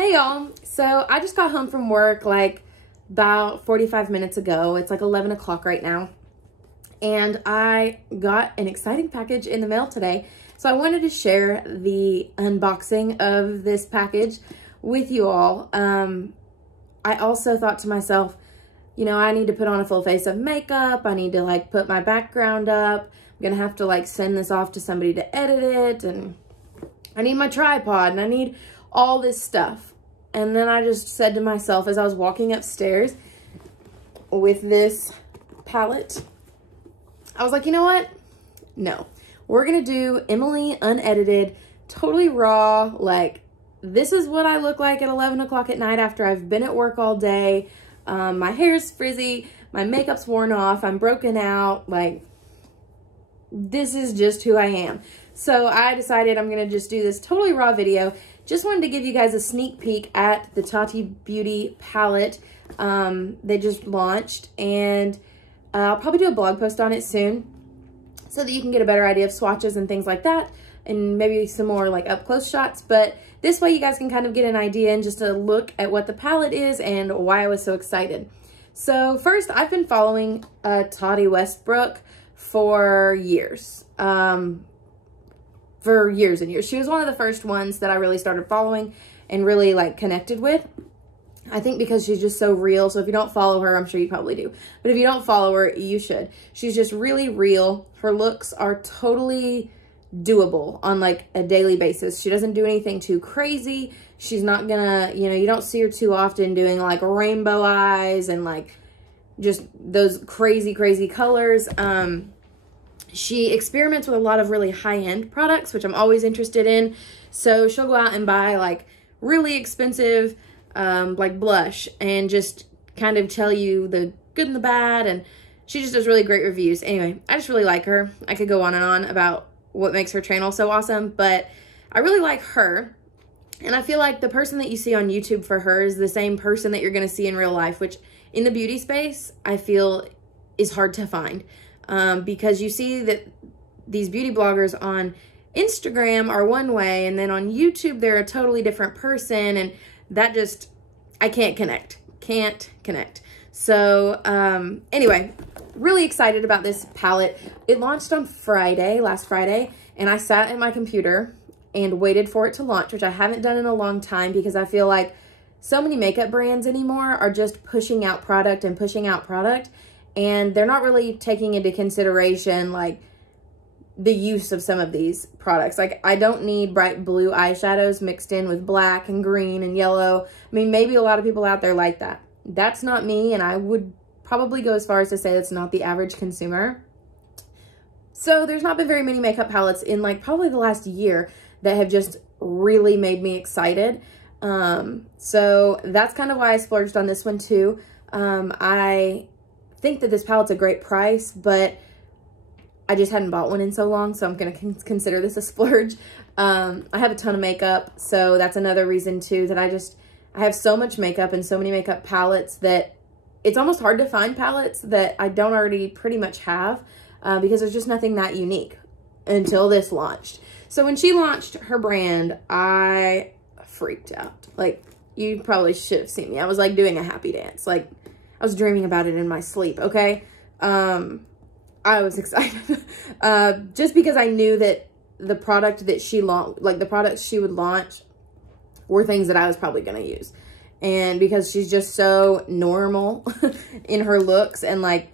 Hey y'all, so I just got home from work like about 45 minutes ago. It's like 11 o'clock right now. And I got an exciting package in the mail today. So I wanted to share the unboxing of this package with you all. I also thought to myself, you know, I need to put on a full face of makeup. I need to like put my background up. I'm gonna have to like send this off to somebody to edit it, and I need my tripod and I need all this stuff. And then I just said to myself as I was walking upstairs with this palette, I was like, you know what? No, we're going to do Emily unedited, totally raw. Like, this is what I look like at 11 o'clock at night after I've been at work all day. My hair's frizzy. My makeup's worn off. I'm broken out. Like, this is just who I am. So I decided I'm going to just do this totally raw video. Just wanted to give you guys a sneak peek at the Tati Beauty palette. They just launched, and I'll probably do a blog post on it soon so that you can get a better idea of swatches and things like that, and maybe some more like up close shots. But this way you guys can kind of get an idea and just a look at what the palette is and why I was so excited. So first, I've been following Tati Westbrook for years. For years and years. She was one of the first ones that I really started following and really like connected with. I think because she's just so real. So if you don't follow her, I'm sure you probably do. But if you don't follow her, you should. She's just really real. Her looks are totally doable on like a daily basis. She doesn't do anything too crazy. She's not gonna, you know, you don't see her too often doing like rainbow eyes and like just those crazy, crazy colors. She experiments with a lot of really high-end products, which I'm always interested in. So she'll go out and buy like really expensive like blush and just kind of tell you the good and the bad, and she just does really great reviews. Anyway, I just really like her. I could go on and on about what makes her channel so awesome, but I really like her. And I feel like the person that you see on YouTube for her is the same person that you're going to see in real life, which in the beauty space, I feel is hard to find. Because you see that these beauty bloggers on Instagram are one way, and then on YouTube, they're a totally different person, and that just, I can't connect. So, anyway, really excited about this palette. It launched on Friday, last Friday, and I sat at my computer and waited for it to launch, which I haven't done in a long time because I feel like so many makeup brands anymore are just pushing out product and pushing out product. And they're not really taking into consideration, like, the use of some of these products. Like, I don't need bright blue eyeshadows mixed in with black and green and yellow. I mean, maybe a lot of people out there like that. That's not me, and I would probably go as far as to say that's not the average consumer. So there's not been very many makeup palettes in, like, probably the last year that have just really made me excited. So that's kind of why I splurged on this one, too. I think that this palette's a great price, but I just hadn't bought one in so long, so I'm going to consider this a splurge. I have a ton of makeup, so that's another reason too that I have so much makeup and so many makeup palettes that it's almost hard to find palettes that I don't already pretty much have, because there's just nothing that unique until this launched. So when she launched her brand, I freaked out. Like, you probably should have seen me. I was like doing a happy dance. Like, I was dreaming about it in my sleep, okay? I was excited. Just because I knew that the product that she launched, like the products she would launch were things that I was probably going to use. And because she's just so normal in her looks, and like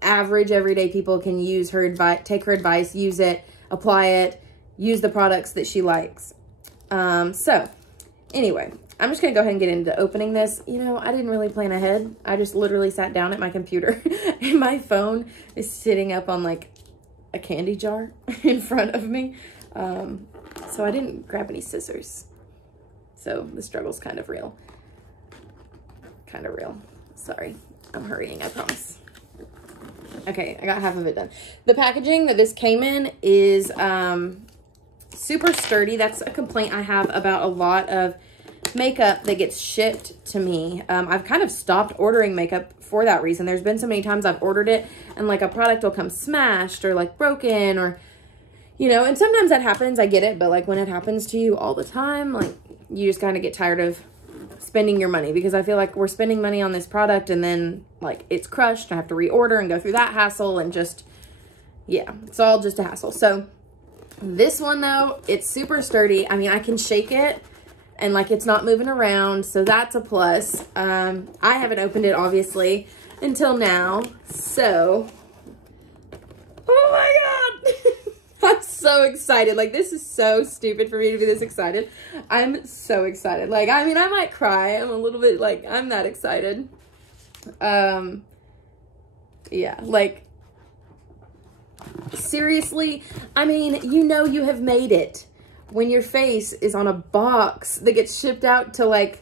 average everyday people can use her advice, take her advice, use it, apply it, use the products that she likes. So anyway, I'm just going to go ahead and get into opening this. You know, I didn't really plan ahead. I just literally sat down at my computer and my phone is sitting up on like a candy jar in front of me. So I didn't grab any scissors. So the struggle's kind of real. Sorry, I'm hurrying, I promise. Okay, I got half of it done. The packaging that this came in is super sturdy. That's a complaint I have about a lot of makeup that gets shipped to me. I've kind of stopped ordering makeup for that reason. There's been so many times I've ordered it and like a product will come smashed or like broken, or, you know, and sometimes that happens, I get it, but like when it happens to you all the time, like you just kind of get tired of spending your money, because I feel like we're spending money on this product and then like it's crushed. I have to reorder and go through that hassle, and just, yeah, it's all just a hassle. So this one though, it's super sturdy. I mean, I can shake it and like it's not moving around, so that's a plus. I haven't opened it obviously until now, so oh my god. I'm so excited. Like, this is so stupid for me to be this excited. I'm so excited. Like, I mean, I might cry. I'm a little bit like, I'm that excited. Yeah, like, seriously, I mean, you know you have made it when your face is on a box that gets shipped out to like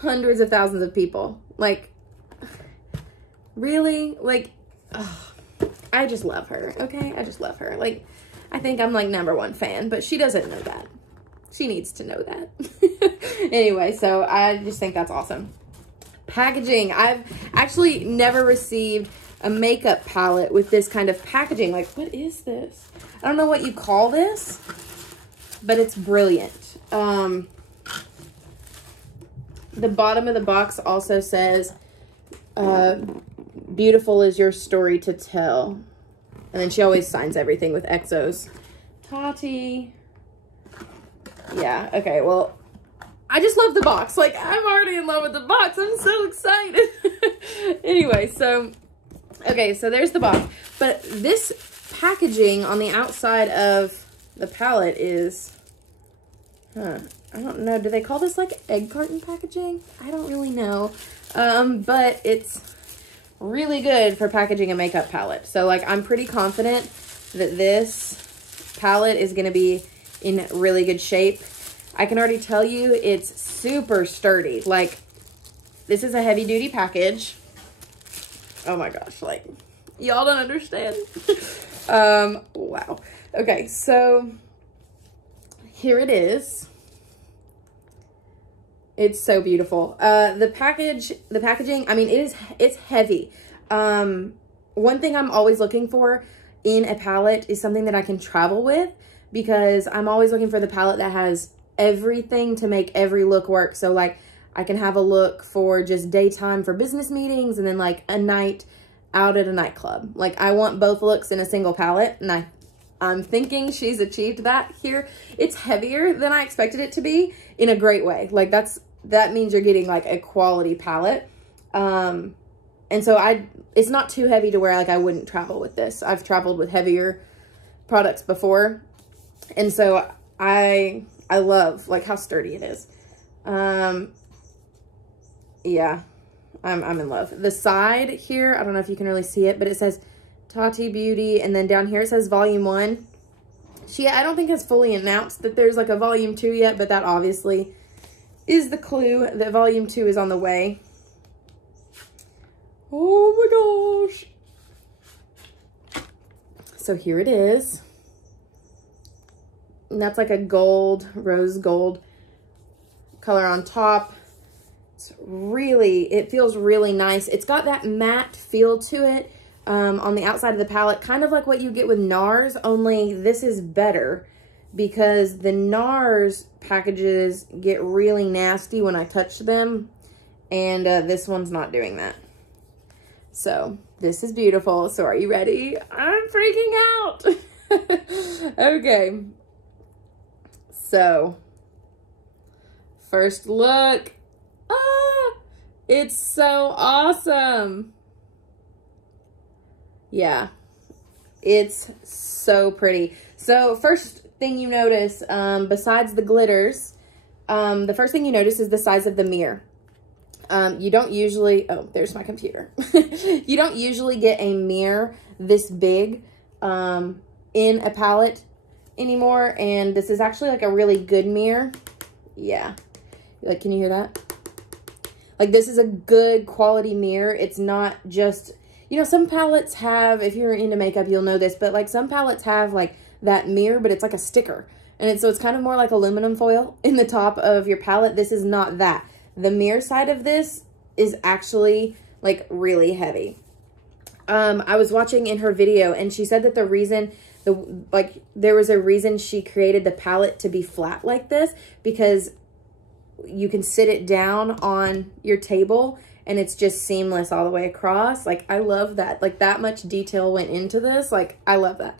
hundreds of thousands of people. Like, really? Like, oh, I just love her, okay? I just love her. Like, I think I'm like #1 fan, but she doesn't know that. She needs to know that. Anyway, so I just think that's awesome. Packaging. I've actually never received a makeup palette with this kind of packaging. Like, what is this? I don't know what you call this, but it's brilliant. The bottom of the box also says, beautiful is your story to tell. And then she always signs everything with XOs. Tati. Yeah, okay, well, I just love the box. Like, I'm already in love with the box. I'm so excited. Anyway, so, okay, so there's the box. But this packaging on the outside of the palette is, I don't know. Do they call this, like, egg carton packaging? I don't really know. But it's really good for packaging a makeup palette. So like, I'm pretty confident that this palette is going to be in really good shape. I can already tell you it's super sturdy. Like, this is a heavy duty package. Oh my gosh, like, y'all don't understand. Wow. Okay, so here it is. It's so beautiful. The packaging, I mean, it's heavy. One thing I'm always looking for in a palette is something that I can travel with, because I'm always looking for the palette that has everything to make every look work. So like, I can have a look for just daytime for business meetings, and then like a night out at a nightclub. Like, I want both looks in a single palette, and I'm thinking she's achieved that here. It's heavier than I expected it to be in a great way. Like, that means you're getting like a quality palette. And so it's not too heavy to where like I wouldn't travel with this. I've traveled with heavier products before. And so I love like how sturdy it is. Yeah, I'm in love. The side here, I don't know if you can really see it, but it says Tati Beauty, and then down here it says Volume 1. I don't think has fully announced that there's like a Volume 2 yet, but that obviously is the clue that Volume 2 is on the way. Oh my gosh. So here it is. And that's like a gold, rose gold color on top. It feels really nice. It's got that matte feel to it on the outside of the palette, kind of like what you get with NARS, only this is better, because the NARS packages get really nasty when I touch them, and this one's not doing that. So this is beautiful. So are you ready? I'm freaking out. Okay. So first look. Ah, it's so awesome. Yeah, it's so pretty. So first thing you notice, besides the glitters, the first thing you notice is the size of the mirror. You don't usually, oh, there's my computer. You don't usually get a mirror this big in a palette anymore. And this is actually like a really good mirror. Yeah. Like, can you hear that? Like, this is a good quality mirror. It's not just, you know, some palettes have, if you're into makeup, you'll know this, but like some palettes have like that mirror, but it's like a sticker. And so it's kind of more like aluminum foil in the top of your palette. This is not that. The mirror side of this is actually like really heavy. I was watching in her video, and she said that the reason, there was a reason she created the palette to be flat like this, because you can sit it down on your table and it's just seamless all the way across. Like, I love that. Like, that much detail went into this. Like, I love that.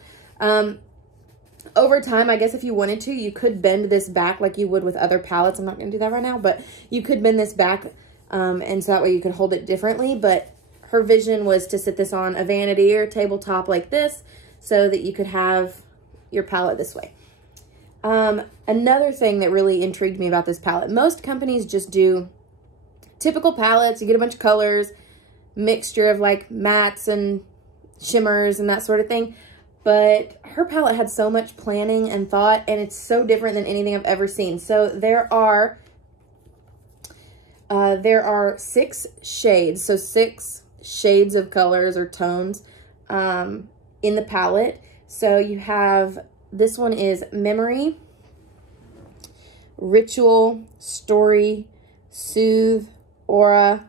Over time, I guess if you wanted to, you could bend this back like you would with other palettes. I'm not going to do that right now, but you could bend this back, and so that way you could hold it differently. But her vision was to sit this on a vanity or tabletop like this so that you could have your palette this way. Another thing that really intrigued me about this palette, most companies just do typical palettes. You get a bunch of colors, mixture of like mattes and shimmers and that sort of thing. But her palette had so much planning and thought, and it's so different than anything I've ever seen. So there are 6 shades, so 6 shades of colors or tones in the palette. So you have, this one is Memory, Ritual, Story, Soothe, Aura,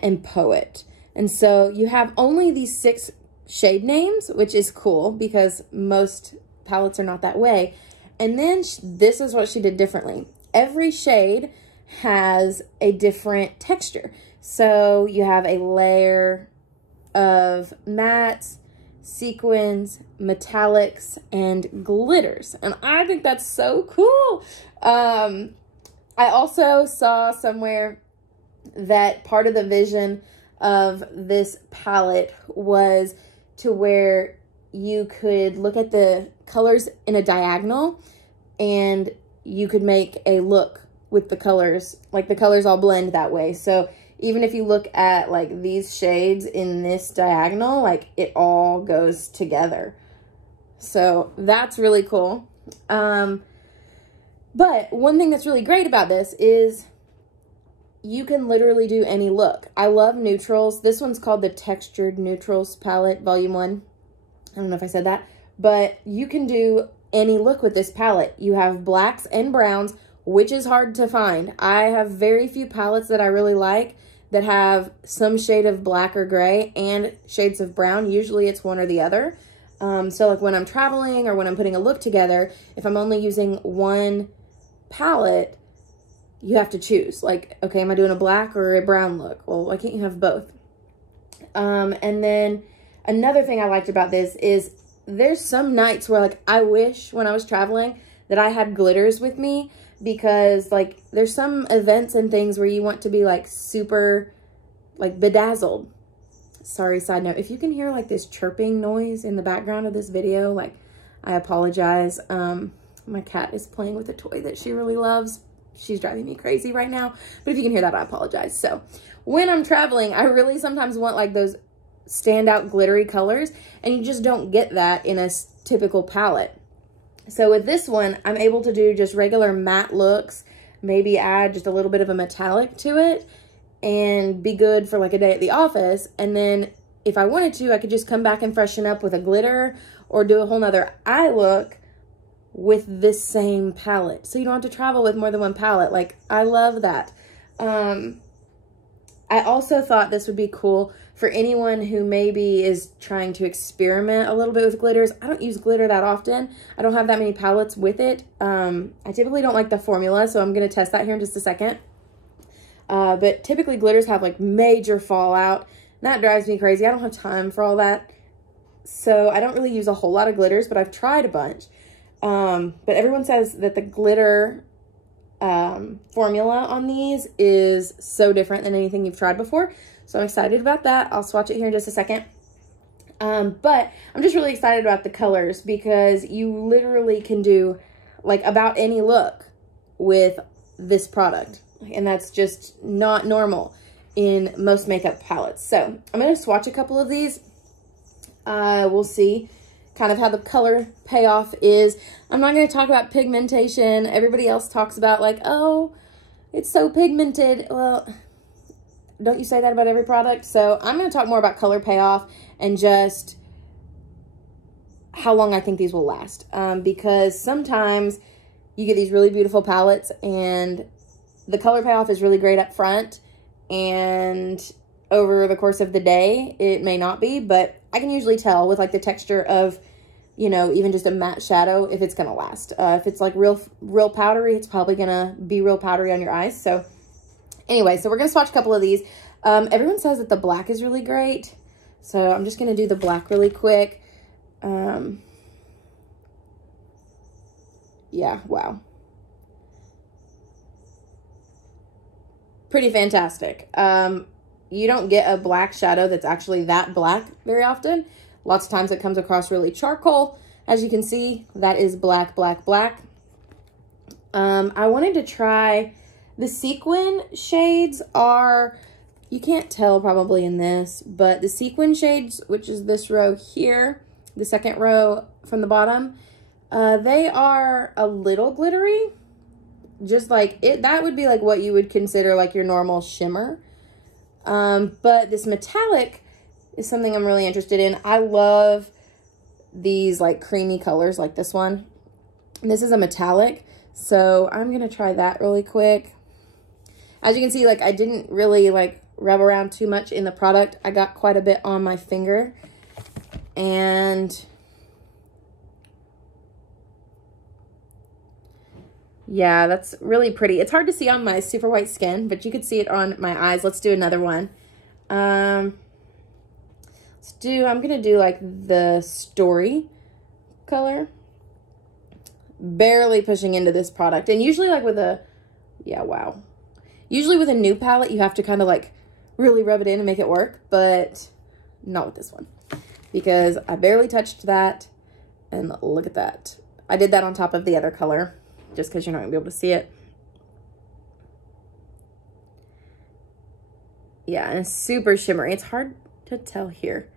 and Poet. And so you have only these 6 shade names, which is cool because most palettes are not that way. And then this is what she did differently. Every shade has a different texture. So you have a layer of mattes, sequins, metallics, and glitters. And I think that's so cool. I also saw somewhere that part of the vision of this palette was to where you could look at the colors in a diagonal and you could make a look with the colors, like the colors all blend that way. So even if you look at like these shades in this diagonal, like it all goes together. So that's really cool. But one thing that's really great about this is you can literally do any look. I love neutrals. This one's called the Textured Neutrals Palette, Volume 1. I don't know if I said that. But you can do any look with this palette. You have blacks and browns, which is hard to find. I have very few palettes that I really like that have some shade of black or gray and shades of brown. Usually it's one or the other. So like when I'm traveling or when I'm putting a look together, if I'm only using one palette, you have to choose, like, okay, am I doing a black or a brown look? Well, why can't you have both? And then another thing I liked about this is there's some nights where, like, I wish when I was traveling that I had glitters with me, because, like, there's some events and things where you want to be, like, super, like, bedazzled. Sorry, side note, if you can hear, like, this chirping noise in the background of this video, like, I apologize. My cat is playing with a toy that she really loves. She's driving me crazy right now, but if you can hear that, I apologize. So when I'm traveling, I really sometimes want like those standout glittery colors, and you just don't get that in a typical palette. So with this one, I'm able to do just regular matte looks, maybe add just a little bit of a metallic to it, and be good for like a day at the office. And then if I wanted to, I could just come back and freshen up with a glitter or do a whole nother eye look with this same palette. So you don't have to travel with more than one palette. Like, I love that. I also thought this would be cool for anyone who maybe is trying to experiment a little bit with glitters. I don't use glitter that often. I don't have that many palettes with it. I typically don't like the formula, so I'm going to test that here in just a second. But typically glitters have like major fallout, and that drives me crazy. I don't have time for all that. So I don't really use a whole lot of glitters, but I've tried a bunch. But everyone says that the glitter formula on these is so different than anything you've tried before. So I'm excited about that. I'll swatch it here in just a second. But I'm just really excited about the colors because you literally can do like about any look with this product. And that's just not normal in most makeup palettes. So I'm going to swatch a couple of these. We'll see kind of how the color payoff is. I'm not going to talk about pigmentation. Everybody else talks about like, oh, it's so pigmented. Well, don't you say that about every product? So I'm going to talk more about color payoff and just how long I think these will last. Because sometimes you get these really beautiful palettes and the color payoff is really great up front, and over the course of the day, it may not be, but I can usually tell with like the texture of you know, even just a matte shadow, if it's going to last. If it's like real powdery, it's probably going to be real powdery on your eyes. So anyway, so we're going to swatch a couple of these. Everyone says that the black is really great. So I'm just going to do the black really quick. Yeah, wow. Pretty fantastic. You don't get a black shadow that's actually that black very often. Lots of times it comes across really charcoal. As you can see, that is black, black, black. I wanted to try the sequin shades are, you can't tell probably in this, but the sequin shades, which is this row here, the second row from the bottom, they are a little glittery. Just like it, that would be like what you would consider like your normal shimmer. But this metallic is something I'm really interested in. I love these like creamy colors like this one. And this is a metallic, so I'm gonna try that really quick. As you can see, like I didn't really like rub around too much in the product. I got quite a bit on my finger, and yeah, that's really pretty. It's hard to see on my super white skin, but you could see it on my eyes. Let's do another one. I'm gonna do like the Story color. Barely pushing into this product. And usually like with a, yeah, wow. Usually with a new palette, you have to kind of like really rub it in and make it work, but not with this one. Because I barely touched that, and look at that. I did that on top of the other color, just because you're not gonna be able to see it. Yeah, and it's super shimmery. It's hard to tell here,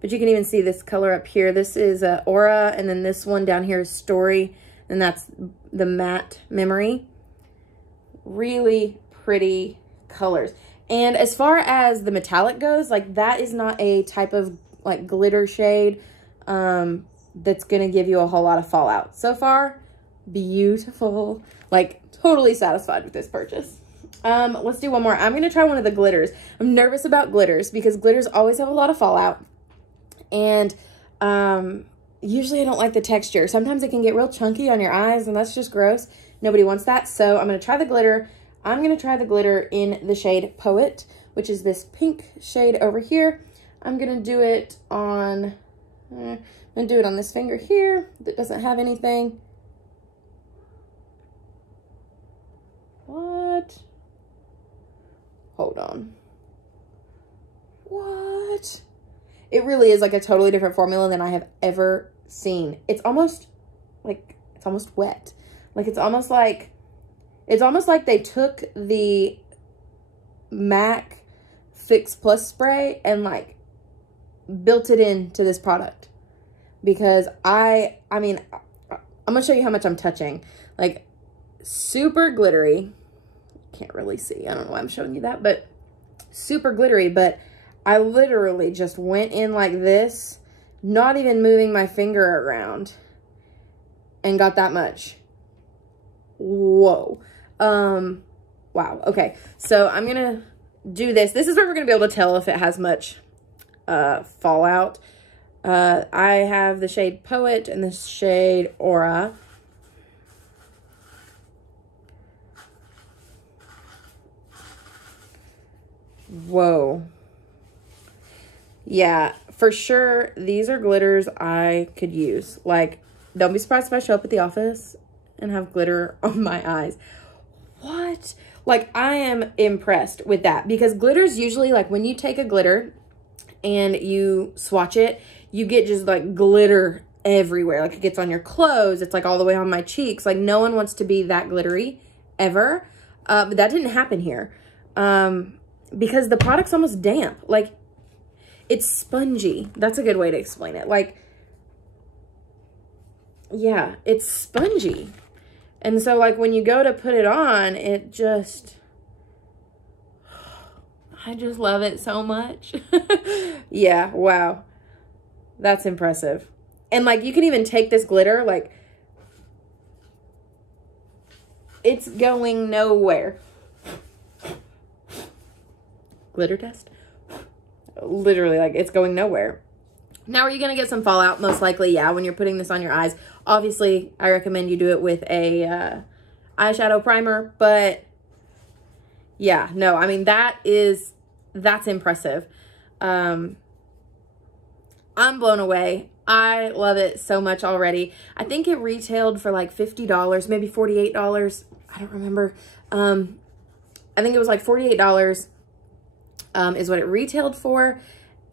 but you can even see this color up here. This is Aura, and then this one down here is Story, and that's the matte Memory. Really pretty colors. And as far as the metallic goes, like that is not a type of like glitter shade that's gonna give you a whole lot of fallout. So far, beautiful. Like totally satisfied with this purchase. Let's do one more. I'm gonna try one of the glitters. I'm nervous about glitters because glitters always have a lot of fallout, and usually I don't like the texture. Sometimes it can get real chunky on your eyes, and that's just gross. Nobody wants that. So I'm gonna try the glitter. I'm gonna try the glitter in the shade Poet, which is this pink shade over here. I'm gonna do it on, I'm gonna do it on this finger here that doesn't have anything. What? Hold on. What? It really is like a totally different formula than I have ever seen. It's almost like, it's almost wet. Like it's almost like they took the MAC Fix Plus spray and like built it into this product. Because I mean, I'm gonna show you how much I'm touching. Like super glittery. Can't really see. I don't know why I'm showing you that, but super glittery. But I literally just went in like this, not even moving my finger around, and got that much. Whoa. Wow. Okay. So I'm going to do this. This is where we're going to be able to tell if it has much, fallout. I have the shade Poet and the shade Aura. Whoa. Yeah, for sure. These are glitters I could use. Like, don't be surprised if I show up at the office and have glitter on my eyes. What? Like, I am impressed with that, because glitters usually, like when you take a glitter and you swatch it, you get just like glitter everywhere. Like it gets on your clothes. It's like all the way on my cheeks. Like no one wants to be that glittery ever. But that didn't happen here. Because the product's almost damp. Like it's spongy. That's a good way to explain it. Like, yeah, it's spongy. And so like when you go to put it on, it just, I just love it so much. Yeah, wow. That's impressive. And like you can even take this glitter, like it's going nowhere. Glitter test? Literally, like it's going nowhere. Now, are you going to get some fallout? Most likely, yeah, when you're putting this on your eyes. Obviously, I recommend you do it with a eyeshadow primer, but yeah, no, I mean, that's impressive. I'm blown away. I love it so much already. I think it retailed for like $50, maybe $48. I don't remember. I think it was like $48 is what it retailed for,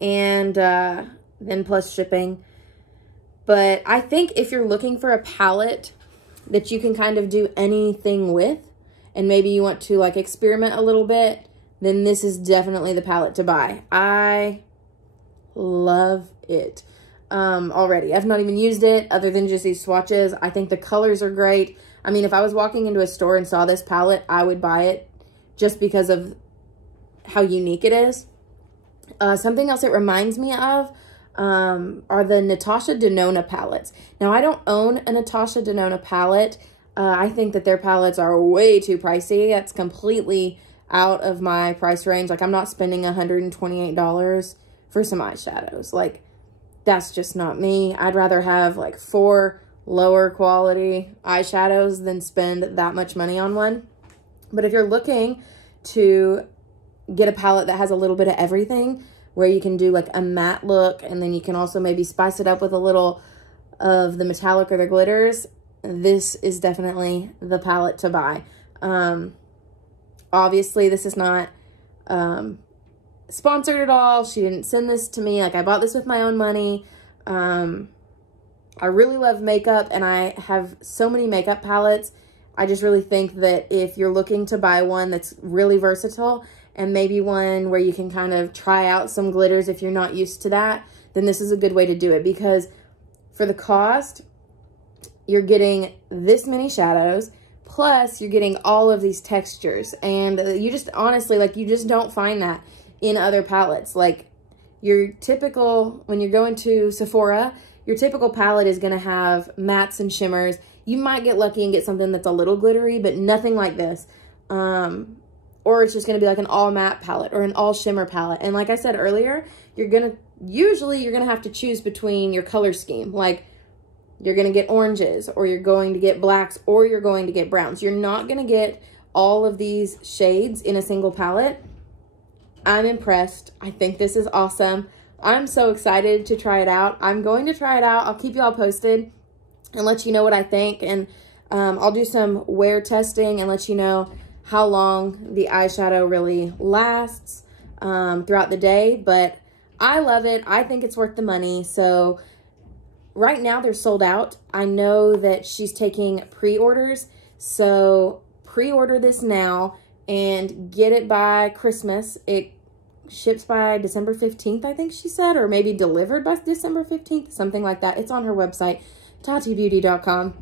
and then plus shipping. But I think if you're looking for a palette that you can kind of do anything with, and maybe you want to like experiment a little bit, then this is definitely the palette to buy. I love it already. I've not even used it other than just these swatches. I think the colors are great. I mean, if I was walking into a store and saw this palette, I would buy it just because of how unique it is. Something else it reminds me of are the Natasha Denona palettes. Now, I don't own a Natasha Denona palette. I think that their palettes are way too pricey. That's completely out of my price range. Like, I'm not spending $128 for some eyeshadows. Like, that's just not me. I'd rather have like 4 lower quality eyeshadows than spend that much money on one. But if you're looking to get a palette that has a little bit of everything, where you can do like a matte look, and then you can also maybe spice it up with a little of the metallic or the glitters, this is definitely the palette to buy. Obviously, this is not sponsored at all. She didn't send this to me. Like, I bought this with my own money. I really love makeup, and I have so many makeup palettes. I just really think that if you're looking to buy one that's really versatile, and maybe one where you can kind of try out some glitters if you're not used to that, then this is a good way to do it. Because for the cost, you're getting this many shadows, plus you're getting all of these textures. And you just, honestly, like, you just don't find that in other palettes. Like, your typical, when you're going to Sephora, your typical palette is going to have mattes and shimmers. You might get lucky and get something that's a little glittery, but nothing like this. Or it's just going to be like an all matte palette or an all shimmer palette. And like I said earlier, usually you're going to have to choose between your color scheme. Like, you're going to get oranges, or you're going to get blacks, or you're going to get browns. You're not going to get all of these shades in a single palette. I'm impressed. I think this is awesome. I'm so excited to try it out. I'm going to try it out. I'll keep you all posted and let you know what I think. And I'll do some wear testing and let you know how long the eyeshadow really lasts throughout the day. But I love it. I think it's worth the money. So right now they're sold out. I know that she's taking pre-orders. So pre-order this now and get it by Christmas. It ships by December 15th, I think she said, or maybe delivered by December 15th, something like that. It's on her website, tatibeauty.com.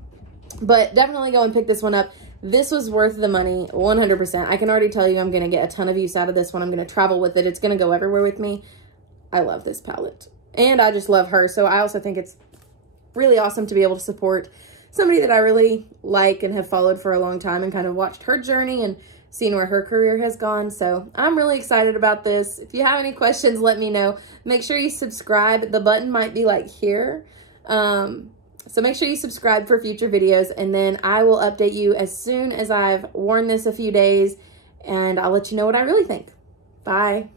But definitely go and pick this one up. This was worth the money, 100%. I can already tell you I'm going to get a ton of use out of this one. I'm going to travel with it. It's going to go everywhere with me. I love this palette. And I just love her. So I also think it's really awesome to be able to support somebody that I really like and have followed for a long time and kind of watched her journey and seen where her career has gone. So I'm really excited about this. If you have any questions, let me know. Make sure you subscribe. The button might be like here. So make sure you subscribe for future videos, and then I will update you as soon as I've worn this a few days, and I'll let you know what I really think. Bye.